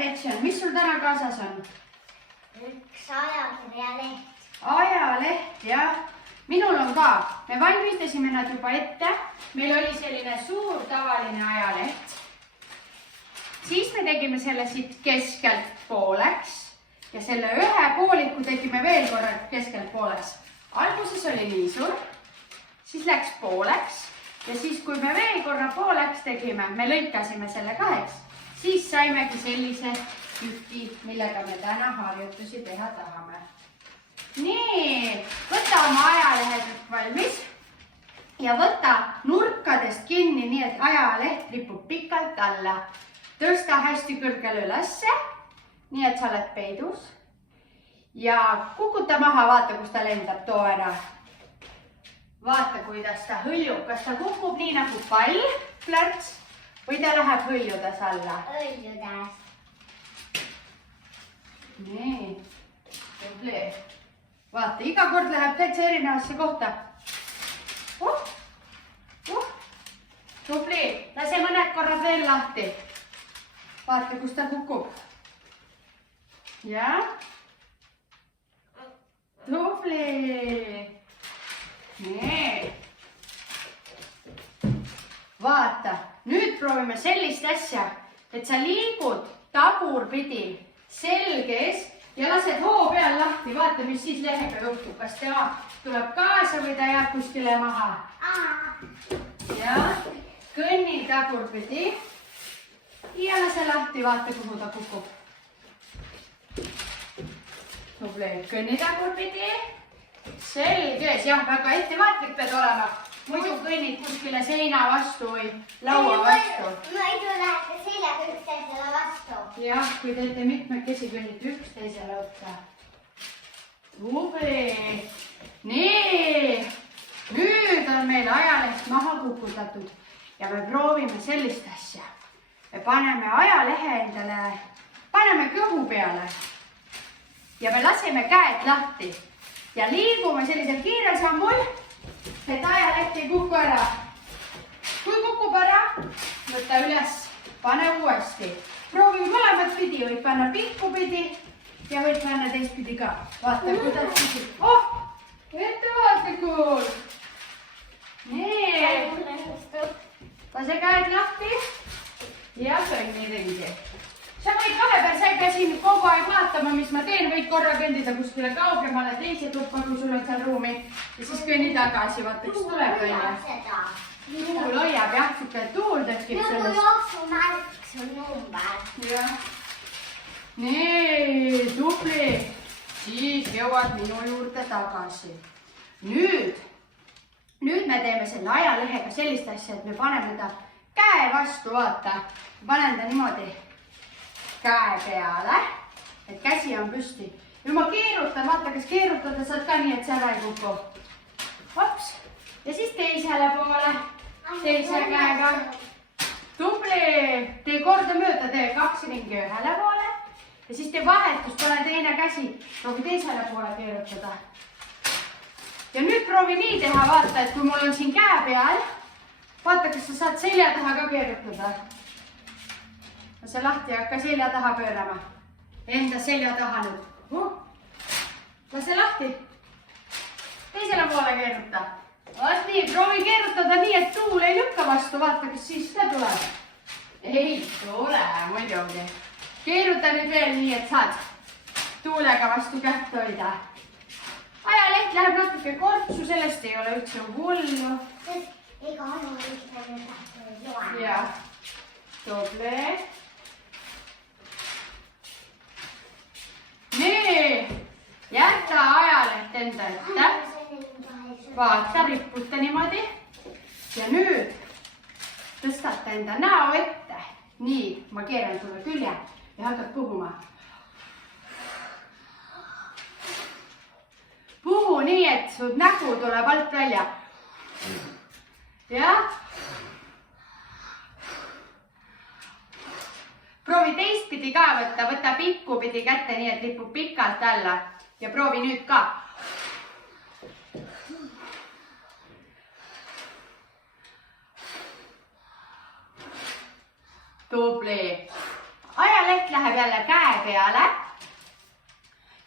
Ketšen, mis sul täna kaasas on? Üks ajakirjaleht. Ajaleht, jah. Minul on ka. Me valmistasime nad juba ette. Meil oli selline suur tavaline ajaleht. Siis me tegime selle siit keskelt pooleks ja selle ühe pooliku tegime veel korra keskelt pooles. Alguses oli nii suur, siis läks pooleks ja siis, kui me veel korra pooleks tegime, me lõikasime selle kaheks, siis saimegi sellise tüki, millega me täna harjutusi teha tahame. Nii, võta oma ajalehed valmis ja võta nurkadest kinni, nii et ajaleht ripub pikalt alla. Tõsta hästi kõrgele ülesse, nii et sa oled peidus. Ja kukuta maha, vaata, kus ta lendab, too ära. Vaata, kuidas ta hõljub. Kas ta kukub nii nagu pall, plärts, või ta läheb hõljudes alla? Hõljudes. Nii, tubli. Vaata, iga kord läheb täitsa erinevasse kohta. Tubli, lase mõned korrad veel lahti. Vaata, kus ta kukub. Ja. Tubli. Nii. Vaata, nüüd proovime sellist asja, et sa liigud tagurpidi selge ees ja lased hoo peal lahti. Vaata, mis siis lehega juhtub. Kas ta tuleb kaasa või ta jääb kuskile maha. Ja kõnni tagurpidi ja lase lahti. Vaata, kuhu ta kukub. Tubli, kõnni tagurpidi. Selges, jah, väga ettevaatlik pead olema. Muidu kõnnid kuskile seina vastu või laua vastu. Muidu lähete seljaga üksteisele vastu. Jah, kui teete mitmekesi kõnnid üksteisele otsa. Tubli. Nii, nüüd on meil ajaleht maha kukutatud ja me proovime sellist asja. Me paneme ajalehe endale, paneme kõhu peale ja me laseme käed lahti ja liigume sellisel kiirel sammul, et ajaleht ei kuku ära. Kui kukub ära, võta üles, pane uuesti. Proovi mõlemat pidi, võid panna pikku pidi ja võid panna teistpidi ka. Vaata, kuidas pisib. Ettevaatlikult. Nii. Lase käed lahti ja kõnni ringi. Sa võid vahepeal, sa ei pea siin kogu aeg vaatama, mis ma teen, võid korra kõndida kuskile kaugemale teise tuppa, kui sul on seal ruumi ja siis kõnni tagasi, vaata, kus tuleb välja. Tuul hoiab, jah, siuke tuul tekib sellest. Nagu jooksumärk on number. Jah. Nii, tubli. Siis jõuad minu juurde tagasi. Nüüd me teeme selle ajalehega sellist asja, et me paneme ta käe vastu, vaata. Panen ta niimoodi käe peale, et käsi on püsti. Ja ma keerutan, vaata, kas keerutada saad ka nii, et see ära ei kuku. Hops. Ja siis teisele poole, teise käega. Tubli. Tee korda mööda, tee 2 ringi ühele poole. Ja siis tee vahetus, pane teine käsi. Proovi teisele poole keerutada. Ja nüüd proovi nii teha, vaata, et kui mul on siin käe peal, vaata, kas sa saad selja taha ka keerutada. Lase lahti ja hakka selja taha pöörama. Enda selja taha nüüd. Lase lahti. Teisele poole keeruta. Vaat nii, proovi keerutada nii, et tuul ei lükka vastu. Vaata, kas siis ka tuleb. Ei tule, muidugi. Keeruta nüüd veel nii, et saad tuulega vastu kätt hoida. Ajaleht läheb natuke kortsu, sellest ei ole üldse hullu. Ega on üldse ja, tubli. Nii, jäta ajaleht enda ette. Vaata, riputa niimoodi. Ja nüüd tõstate enda näo ette. Nii, ma keeran sulle külje ja hakkad puhuma. Puhu nii, et su nägu tuleb alt välja. Ja. Proovi teistpidi ka võtta, võta pikku pidi kätte nii, et lipub pikalt alla. Ja proovi nüüd ka. Tubli. Ajaleht läheb jälle käe peale.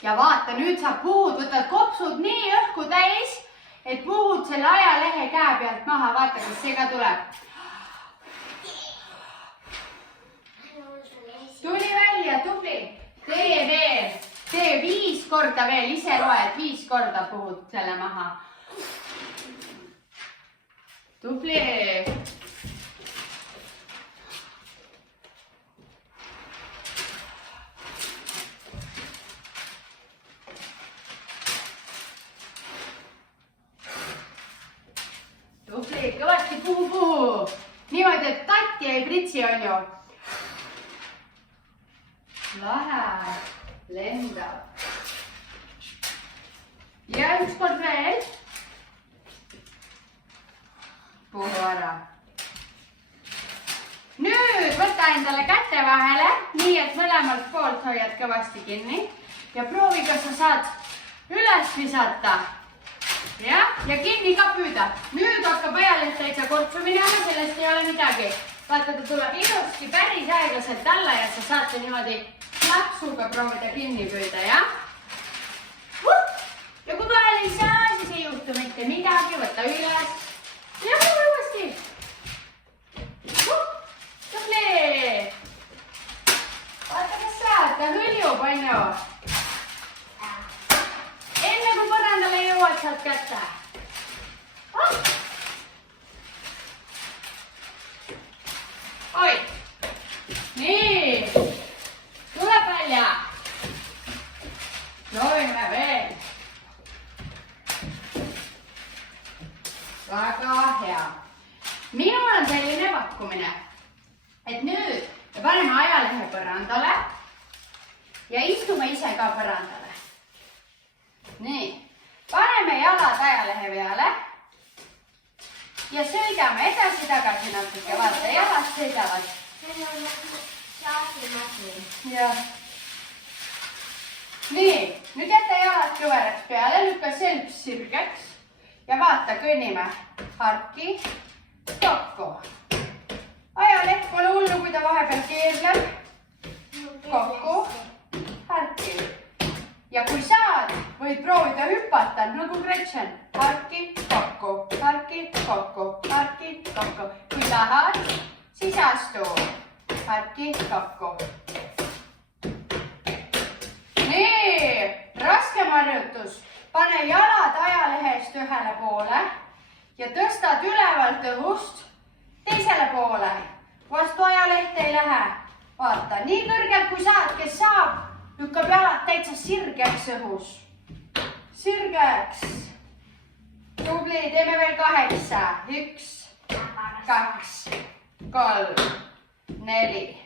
Ja vaata, nüüd sa puhud, võtad kopsud nii õhku täis, et puhud selle ajalehe käe pealt maha. Vaata, kas see ka tuleb. Tuli välja, tubli. Tee veel. Tee 5 korda veel. Ise loed, 5 korda puhud selle maha. Tubli. Tubli, kõvasti puhu. Niimoodi, et tatti ei pritsi, on ju. Lahe. Lendab. Ja üks kord veel. Puhu ära. Nüüd võta endale käte vahele, nii et mõlemalt poolt hoiad kõvasti kinni. Ja proovi, kas sa saad üles visata. Ja kinni ka püüda. Nüüd hakkab ajaleht täitsa kortsu minema, sellest ei ole midagi. Vaata, ta tuleb ilusti päris aeglaselt alla ja sa saad niimoodi lapsuga proovida kinni püüda, ja? Ja kui vahel ei saa, siis ei juhtu mitte midagi. Võta üles. Ja uuesti. Tubli. Vaata, kas saad, ta hõljub, on ju. Enne kui põrandale jõuad, saad kätte. Oi. Nii. Tuleb välja. Proovime veel. Väga hea. Minul on selline pakkumine, et nüüd me paneme ajalehe põrandale ja istume ise ka põrandale. Nii, paneme jalad ajalehe peale ja sõidame edasi-tagasi natuke. Vaata, jalad sõidavad. Jah. Nii, nüüd jäta jalad kõveraks peale, lükka selg sirgeks ja vaata, kõnnime harki kokku. Ajaleht pole hullu, kui ta vahepeal keerleb. Kokku, harki. Ja kui saad, võid proovida hüpata nagu Gretchen. Harki, kokku, harki, kokku, harki, kokku. Kui tahad, siis astu. Harki, kokku. Nii, raskem harjutus. Pane jalad ajalehest ühele poole ja tõstad ülevalt õhust teisele poole. Vastu ajaleht ei lähe. Vaata, nii kõrgelt kui saad, kes saab, lükkab jalad täitsa sirgeks õhus. Sirgeks. Tubli, teeme veel 8. 1, 2, 3, 4,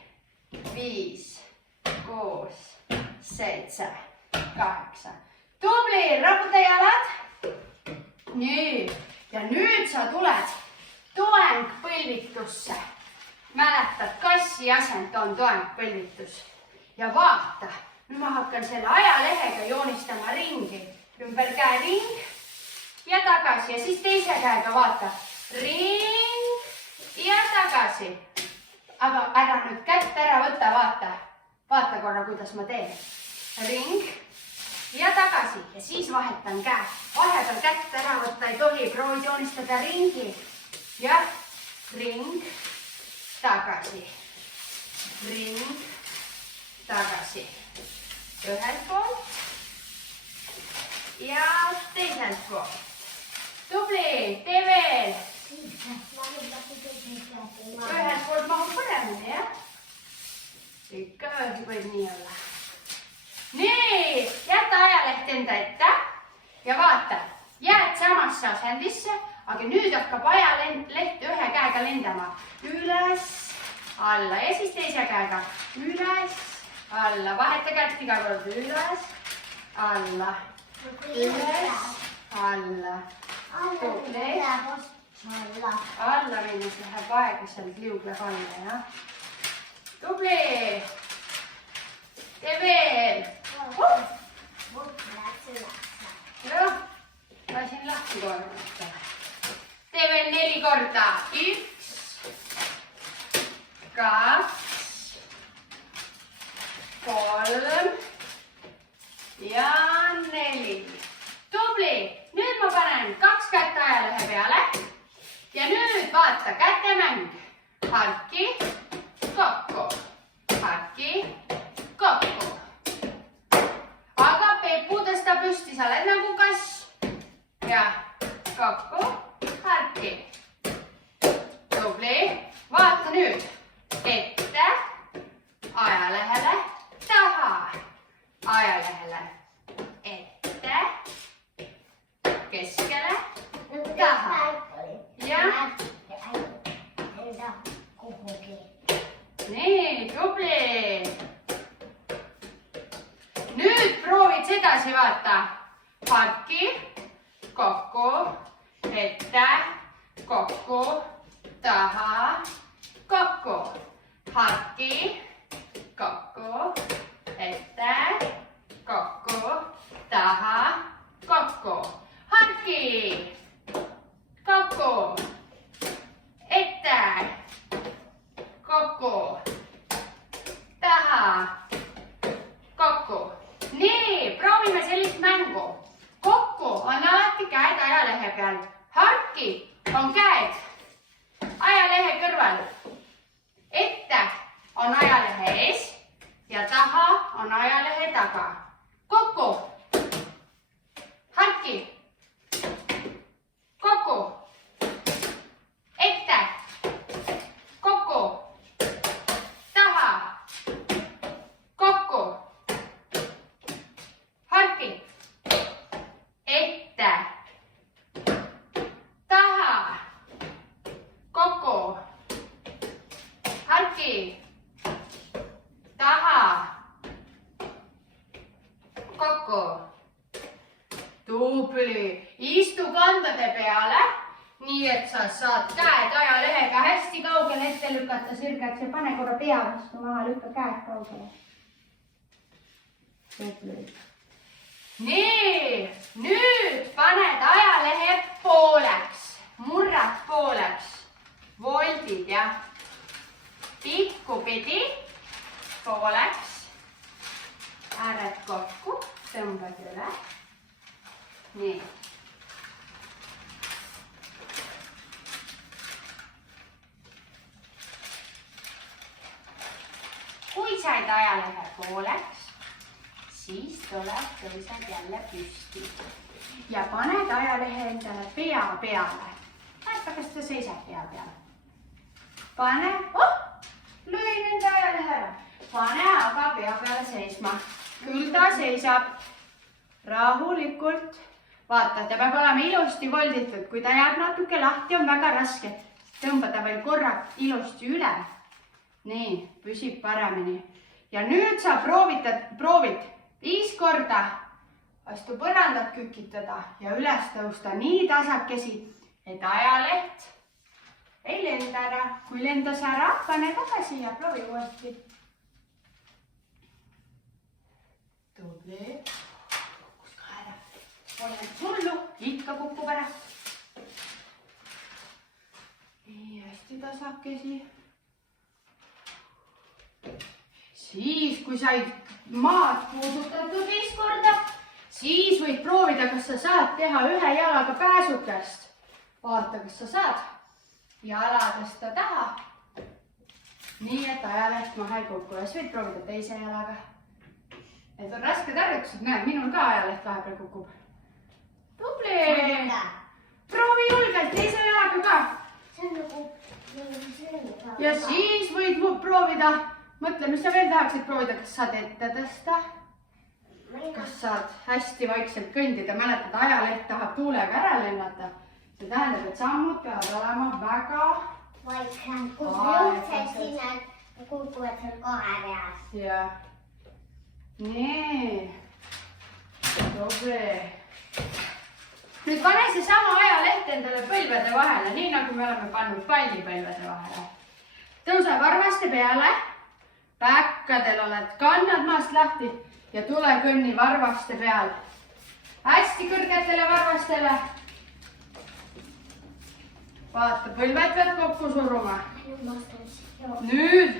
5, 6, 7, 8. Tubli, raputa jalad. Nii, ja nüüd sa tuled toengpõlvitusse. Mäletad, kassi asend on toengpõlvitus. Ja vaata, nüüd ma hakkan selle ajalehega joonistama ringi. Ümber käe ring ja tagasi ja siis teise käega vaata. Ring ja tagasi. Aga ära nüüd kätt ära võtta, vaata. Vaata korra, kuidas ma teen. Ring ja tagasi ja siis vahetan käe. Vahepeal kätt ära võtta ei tohi, proovid joonistada ringi. Ja ring, tagasi. Ring, tagasi. Ühelt poolt ja teiselt poolt. Tubli, tee veel. Ühelt poolt mahub paremini, jah? Ikka võib nii olla. Nii, jäta ajaleht enda ette ja vaata, jääd samasse asendisse, aga nüüd hakkab ajaleht ühe käega lendama. Üles, alla ja siis teise käega. Üles, alla. Vaheta kätt iga kord. Üles, alla. Üles, alla. Tubli. Alla minnes läheb aeglaselt, liugleb alla, jah? Tubli. Tee veel. Jah, lasin lahti korrata. Tee veel 4 korda. 1, 2, kätemäng. Harki, kokku, harki, kokku. Aga Pepu tõsta püsti, sa oled nagu kass. Ja kokku, harki. Tubli. Vaata nüüd. Ette, ajalehele, taha. Ajalehele, ette, keskele, taha. Ja. Nii, tubli. Nüüd proovid sedasi vaata. Harki, kokku, ette, kokku, taha, kokku. Harki, kokku, ette, kokku, taha, kokku. Harki, kokku, ette, kokku, taha, kokku. Nii, proovime sellist mängu. Kokku on alati käed ajalehe peal. Harki on käed ajalehe kõrval. Ette on ajalehe ees ja taha on ajalehe taga. Kokku. Harki. Kokku. Ette. Kokku. Taha. Kokku. Harki. Ette. Taha. Kokku. Harki. Taha. Kokku. Tubli. Istu kandade peale, nii et sa saad käed ajalehega hästi kaugele ette lükata sirgeks ja pane korra pea vastu maha, lükka käed kaugele. Nii, nüüd paned ajalehe pooleks, murrad pooleks, voldid ja pikkupidi pooleks, ääred kokku, tõmbad üle. Nii. Kui said ajalehe pooleks, siis tuleb tõused jälle püsti ja paned ajalehe endale pea peale. Vaata, kas ta seisab pea peal. Pane, lõin enda ajalehe ära. Pane aga pea peale seisma. Küll ta seisab rahulikult. Vaata, ta peab olema ilusti volditud. Kui ta jääb natuke lahti, on väga raske. Tõmba ta veel korra ilusti üle. Nii, püsib paremini. Ja nüüd sa proovid 5 korda vastu põrandat kükitada ja üles tõusta nii tasakesi, et ajaleht ei lenda ära. Kui lendas ära, pane tagasi ja proovi uuesti. Tubli. Kukkus ka ära. Pole hullu, ikka kukub ära. Nii, hästi tasakesi. Siis, kui said maad puudutatud 5 korda, siis võid proovida, kas sa saad teha ühe jalaga pääsukest. Vaata, kas sa saad. Jala tõsta taha. Nii, et ajaleht maha ei kuku. Ja siis võid proovida teise jalaga. Need on rasked harjutused. Näed, minul ka ajaleht vahepeal kukub. Tubli! Proovi julgelt teise jalaga ka. See on nagu... Ja siis võid proovida. Mõtle, mis sa veel tahaksid proovida. Kas saad ette tõsta? Kas saad hästi vaikselt kõndida? Mäletad, ajaleht tahab tuulega ära lennata. See tähendab, et sammud peavad olema väga... Vaikselt, kus jõudsed sinna, kukuvad seal kohe peas. Ja. Nii. Tubli. Nüüd pane see sama ajaleht endale põlvede vahele, nii nagu me oleme pannud palli põlvede vahele. Tõuse varvaste peale. Päkkadel oled kannad maast lahti ja tule kõnni varvaste peal. Hästi kõrgetele varvastele. Vaata, põlved pead kokku suruma. Nüüd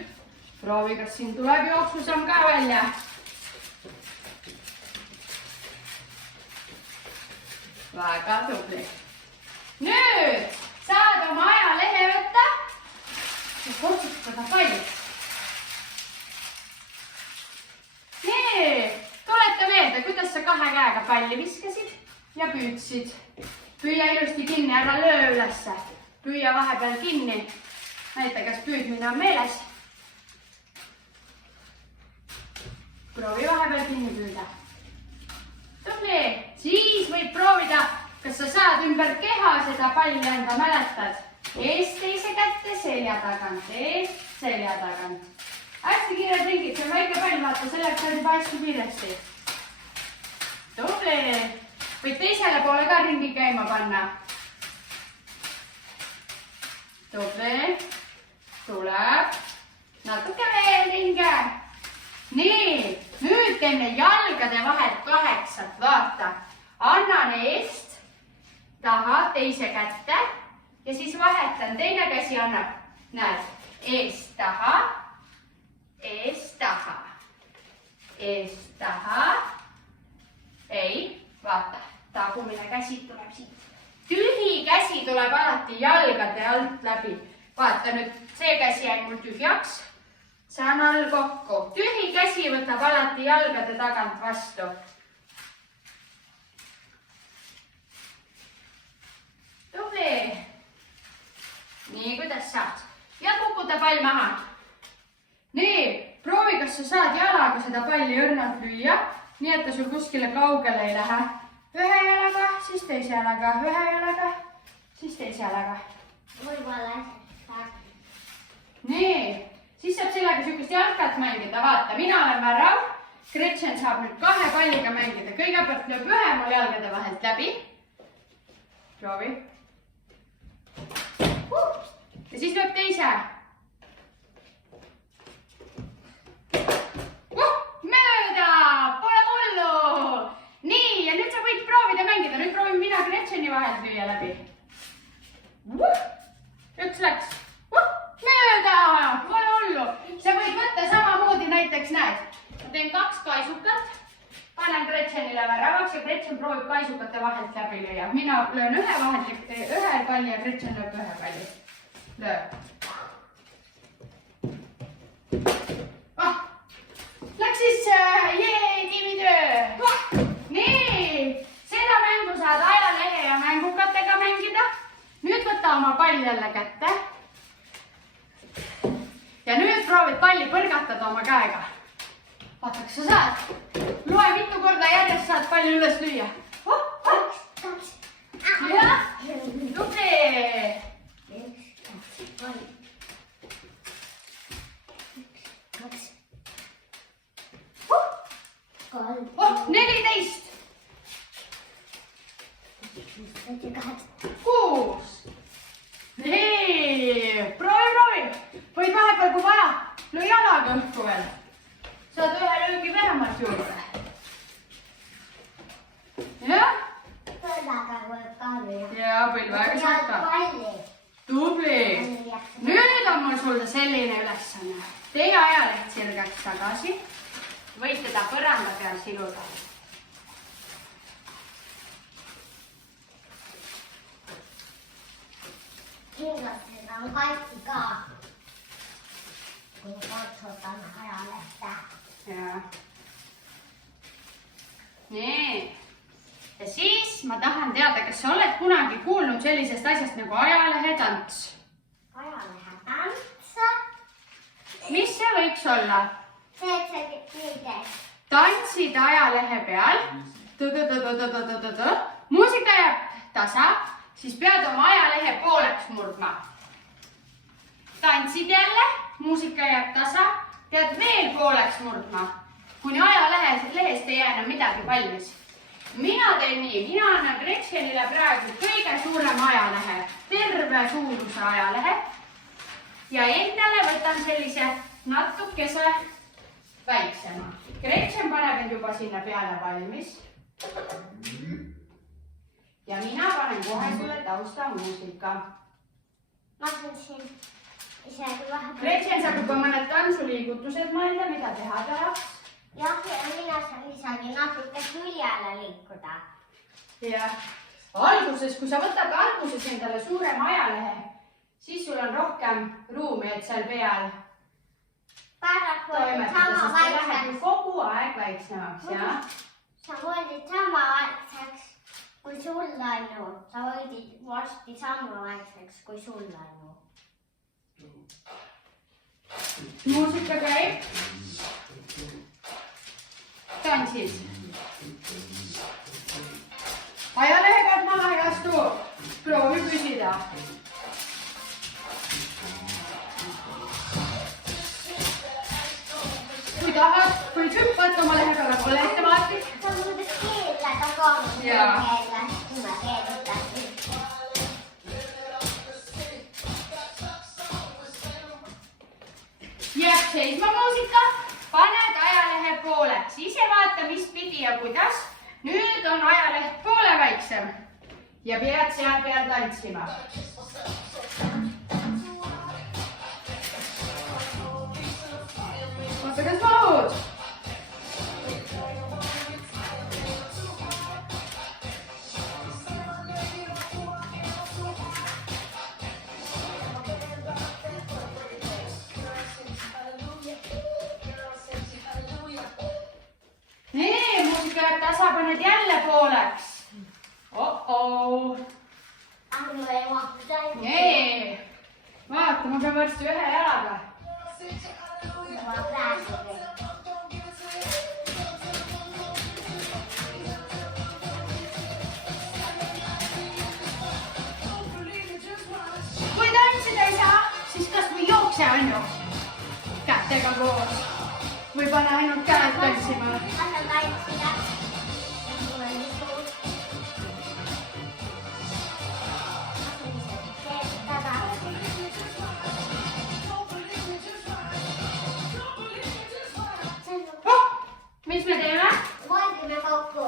proovi, kas siin tuleb jooksusamm ka välja. Väga tubli. Nüüd saad oma ajalehe võtta käega palli viskasid ja püüdsid. Püüa ilusti kinni, ära löö ülesse. Püüa vahepeal kinni. Näita, kas püüdmine on meeles. Proovi vahepeal kinni püüda. Tubli! Siis võib proovida, kas sa saad ümber keha seda palli anda, mäletad? Eest teise kätte, selja tagant, eest, selja tagant. Hästi kiired ringid, see on väike pall, vaata, selleks on juba hästi kiiresti. Tubli! Võid teisele poole ka ringi käima panna. Tubli! Tuleb. Natuke veel ringe. Nii, nüüd teeme jalgade vahelt 8, vaata. Annan eest, taha, teise kätte ja siis vahetan. Teine käsi annab, näed, eest, taha, eest, taha, eest, taha. Ei, vaata, tagumine käsi tuleb siit. Tühi käsi tuleb alati jalgade alt läbi. Vaata nüüd, see käsi jäi mul tühjaks. Saan all kokku. Tühi käsi võtab alati jalgade tagant vastu. Tubli. Nii, kuidas saad. Ja kukuta pall maha. Nii, proovi, kas sa saad jalaga seda palli õrnalt lüüa, nii et ta sul kuskile kaugele ei lähe. Ühe jalaga, siis teise jalaga, ühe jalaga, siis teise jalaga. Võib-olla nii. Siis saab sellega sihukest jalkat mängida, vaata, mina olen värav, Gretchen saab nüüd 2 palliga mängida. Kõigepealt lööb ühe mul jalgade vahelt läbi. Proovi. Ja siis lööb teise. Mööda, pole hullu. Nii, ja nüüd sa võid proovida mängida. Nüüd proovin mina Gretcheni vahelt lüüa läbi. Üks läks. Mööda, pole hullu. Sa võid võtta samamoodi näiteks, näed, ma teen 2 kaisukat, panen Gretchenile väravaks ja Gretchen proovib kaisukate vahelt läbi lüüa. Mina löön ühe palli ja Gretchen lööb ühe palli. Löö. Läks sisse, jee, tiimitöö. Nii, seda mängu saad ajalehe ja mängukatega mängida. Nüüd võta oma pall jälle kätte. Ja nüüd proovid palli põrgatada oma käega. Vaata, kas sa saad. Loe mitu korda järjest saad palli üles lüüa. Jah, tubli. 14. 6. Nii, proovi. Võid vahepeal, kui vaja, löö jalaga õhku veel. Saad ühe löögi vähemalt juurde. Jah? Põlvaga võib ka lüüa. Ja, põlvaga saad ka. Tubli. Nüüd on mul sulle selline ülesanne. Tee ajaleht sirgeks tagasi. Võid teda põranda peal siluda. Kindlasti on kaikki ka. Kun katsotaan ajalehtä. Ja. Nii. Ja siis ma tahan teada, kas sa oled kunagi kuulnud sellisest asjast nagu ajalehetants? Ajalehetantsa. Mis see võiks olla? See. Tantsid ajalehe peal. Muusika jääb tasa, siis pead oma ajalehe pooleks murdma. Tantsid jälle, muusika jääb tasa, pead veel pooleks murdma, kuni ajalehest ei jää enam midagi valmis. Mina teen nii, mina annan Gretchenile praegu kõige suurem ajalehe, terve suuruse ajalehe. Ja endale võtan sellise natukese väiksema. Gretchen paneb end juba sinna peale valmis. Ja mina panen kohe sulle tausta muusika. Ma siin isegi vahepeal. Gretchen saab juba mõned tantsuliigutused mõelda, mida teha tahaks. Jah, ja mina saan isegi natuke küljele liikuda. Ja alguses, kui sa võtad alguses endale suurem ajalehe, siis sul on rohkem ruumi, et seal peal Paraku toimetada, sama sest ta läheb vaikselt. ju kogu aeg väiksemaks, jah? Sa võidid samaaegseks kui sul on ju. Sa võidid varsti samaaegseks kui sul on ju. Muusika käib. Tantsid. Ajalehekad maha ei astu. Proovi püsida. Kui tahad, võid hüppata oma lehe peale, pole ettevaatlik. Sa võidid keele tagama. Jaa. Kui ma keelutasin. Jääb seisma muusika, paned ajalehe pooleks, ise vaata, mis pidi ja kuidas. Nüüd on ajaleht poole väiksem ja pead seal peal tantsima. Vaata, kas mahud? Nii, muusika jääb tasa, paned jälle pooleks. Oh-oh. Anu ei mahtu. Nii, vaata, ma pean varsti ühe jalaga. Ma praegu. Kui tantsida ei saa, siis kas või jookse on ju. Kätega koos. Või pane ainult käed tantsima. Ma saan tantsida. Mul on nii suur. Mis me teeme? Voldime kokku.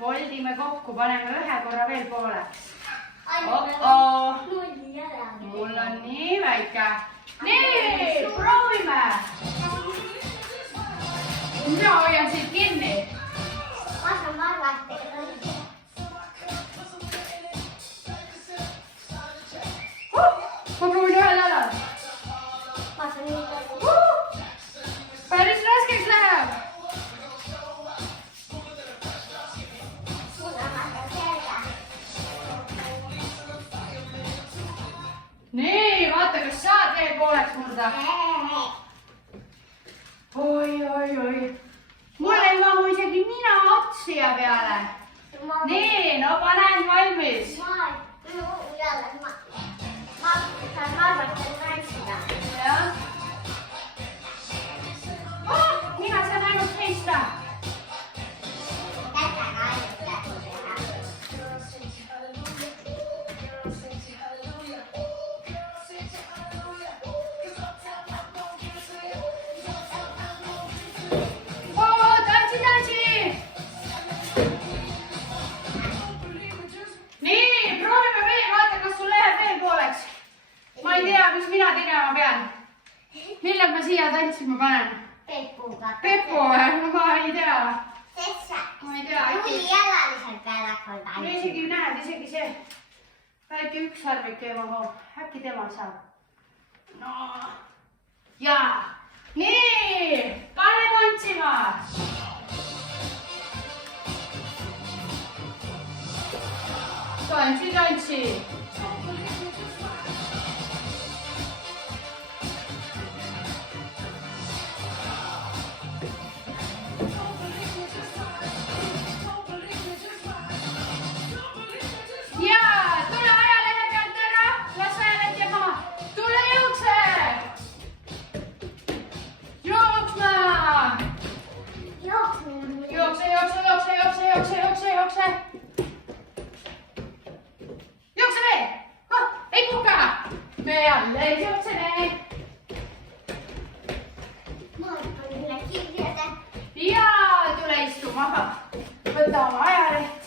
Voldime kokku, paneme ühe korra veel pooleks. Oh. Mul ei ole. Mul on nii väike. Nii, proovime. Mina hoian siit kinni. Ma saan varvata. Ma proovin ühel jalal. Ma saan nii palju. Päris raskeks läheb. Nii, vaata, kas saad veel pooleks murda. Oi. Mul ei mahu isegi mina ots siia peale. Nii, no panen valmis. Ma saan varvata tantsida. Jah. Mina saan ainult seista. Kätega ainult teha. Tantsi. Nii, proovime veel, vaata, kas sul läheb veel pooleks. Ma ei tea, mis mina tegema pean. Millal ma siia tantsima panen? Pepuga. Pepu, ma ei tea. Sessa. Ma ei tea, Tuli jalaliselt peale hakanud no isegi näed, isegi see väike ükssarvik ei mahu. Äkki tema saab? No, jaa. Nii, pane tantsima. Tantsi. Jaa, tule ajalehe pealt ära, las ajalehti jääb maha. Tule jookse! Jooksma! Jooksmine on muidugi. Jookse! Jookse veel! Ei puhka! Me alles jookseme. Ma hüppan üle kirjade. Jaa, tule istu maha. Võta oma ajaleht.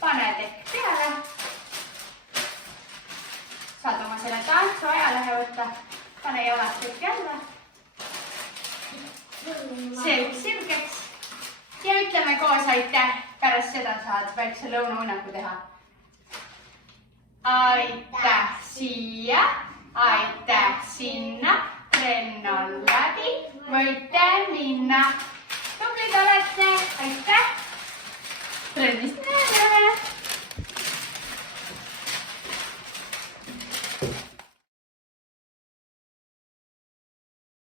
Pane tekk peale. Saad oma selle tantsu ajalehe võtta. Pane jalad kõik jälle. Selg sirgeks. Ja ütleme koos aitäh. Pärast seda saad väikse lõunaunaku teha. Aitäh siia. Aitäh sinna. Trenn on läbi. Võid minna. Tublid olete, aitäh. Trennist.